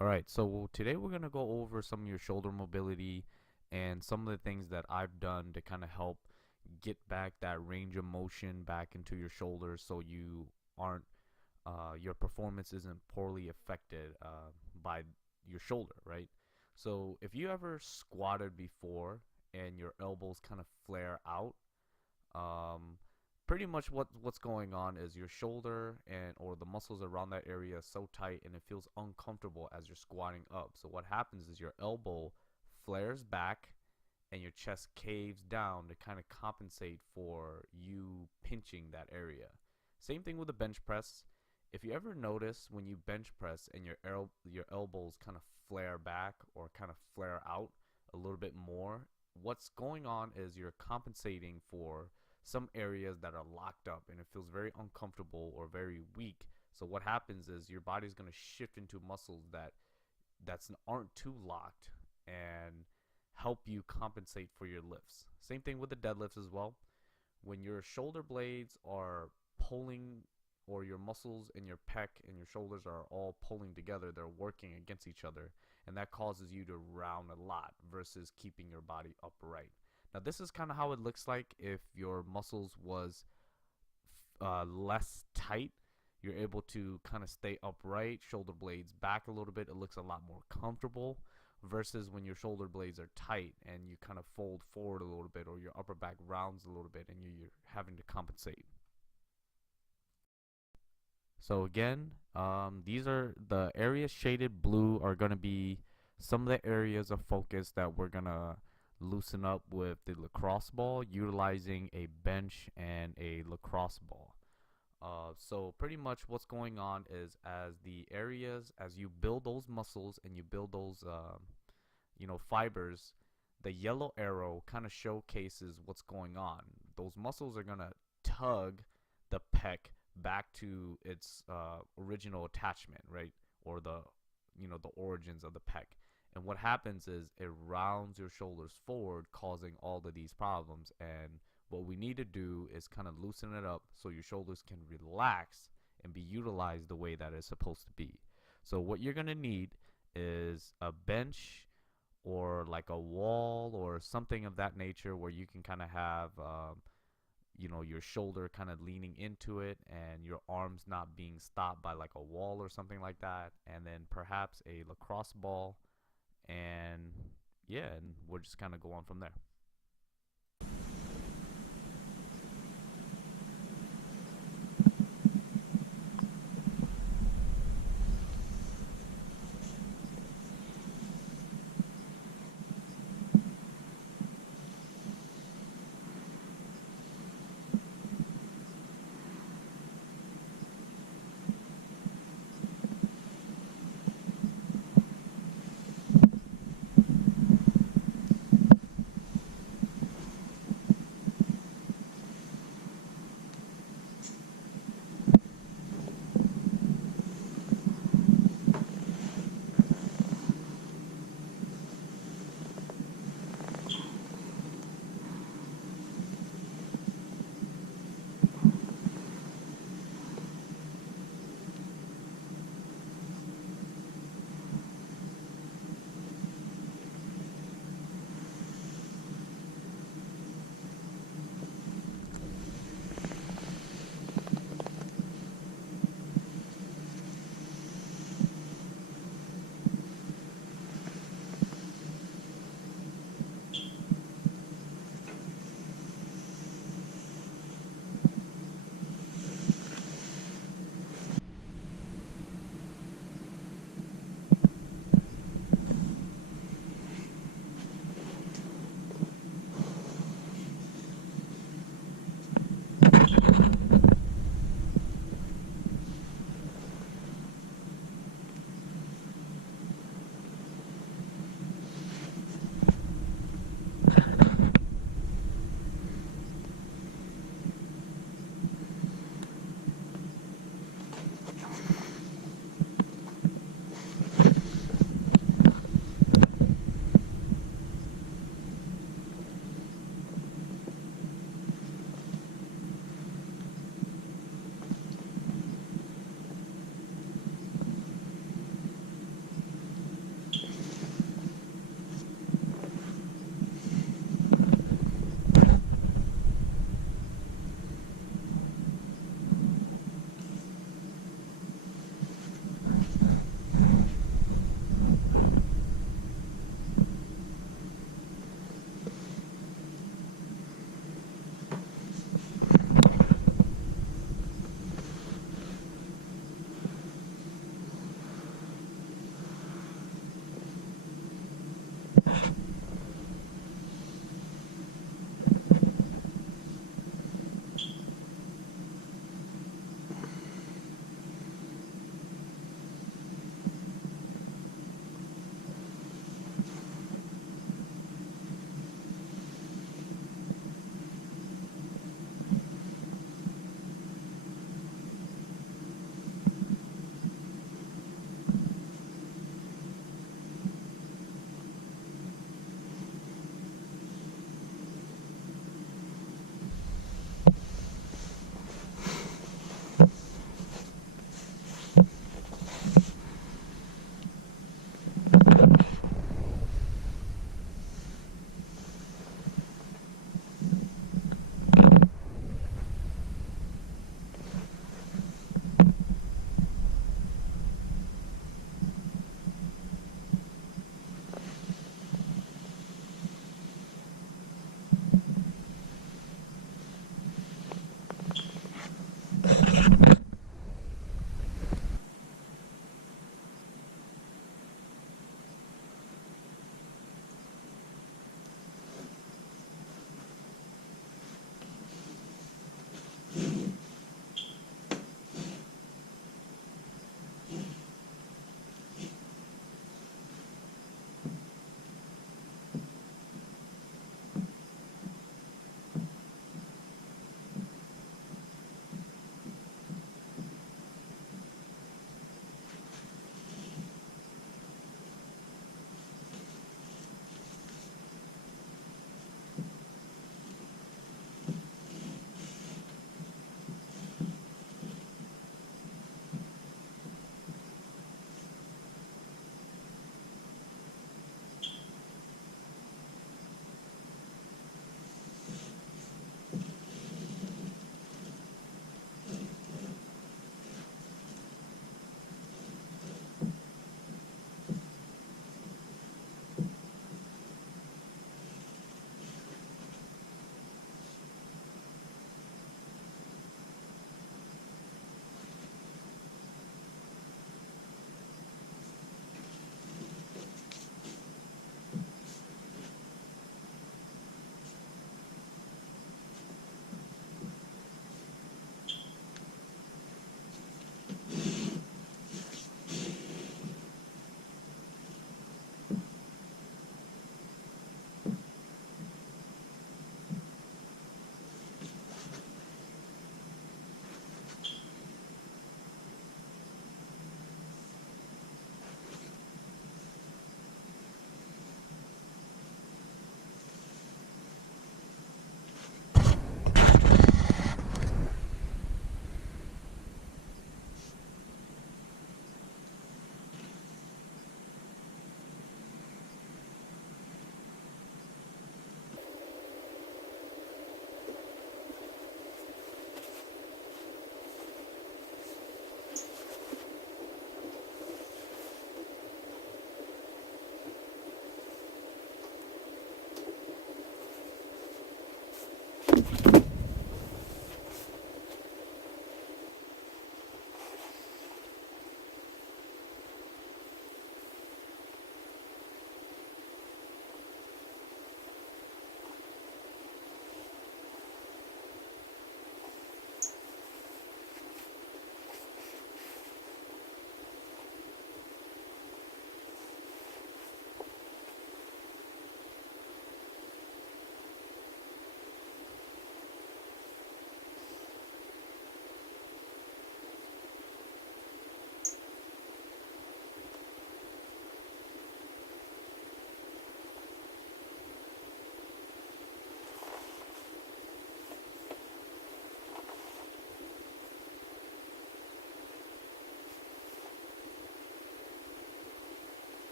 All right, so today we're going to go over some of your shoulder mobility and some of the things that I've done to kind of help get back that range of motion back into your shoulders so you aren't, your performance isn't poorly affected by your shoulder, right? So if you ever squatted before and your elbows kind of flare out, um, pretty much what's going on is your shoulder and or the muscles around that area is so tight and it feels uncomfortable as you're squatting up. So what happens is your elbow flares back and your chest caves down to kind of compensate for you pinching that area. Same thing with the bench press. If you ever notice when you bench press and your elbows kind of flare back or kind of flare out a little bit more, what's going on is you're compensating for some areas that are locked up and it feels very uncomfortable or very weak. So what happens is your body's going to shift into muscles that aren't too locked and help you compensate for your lifts. Same thing with the deadlifts as well. When your shoulder blades are pulling or your muscles in your pec and your shoulders are all pulling together, they're working against each other, and that causes you to round a lot versus keeping your body upright. Now this is kind of how it looks like if your muscles was less tight. You're able to kind of stay upright, shoulder blades back a little bit. It looks a lot more comfortable versus when your shoulder blades are tight and you kind of fold forward a little bit or your upper back rounds a little bit and you're having to compensate. So again, these are the areas shaded blue are going to be some of the areas of focus that we're going to loosen up with the lacrosse ball, utilizing a bench and a lacrosse ball. So pretty much what's going on is as you build those muscles and you build those, fibers, the yellow arrow kind of showcases what's going on. Those muscles are going to tug the pec back to its original attachment, right? Or the origins of the pec. And what happens is it rounds your shoulders forward, causing all of these problems. And what we need to do is kind of loosen it up so your shoulders can relax and be utilized the way that it's supposed to be. So what you're going to need is a bench or like a wall or something of that nature where you can kind of have your shoulder kind of leaning into it and your arms not being stopped by like a wall or something like that, and then perhaps a lacrosse ball, and yeah, and we'll just kind of go on from there.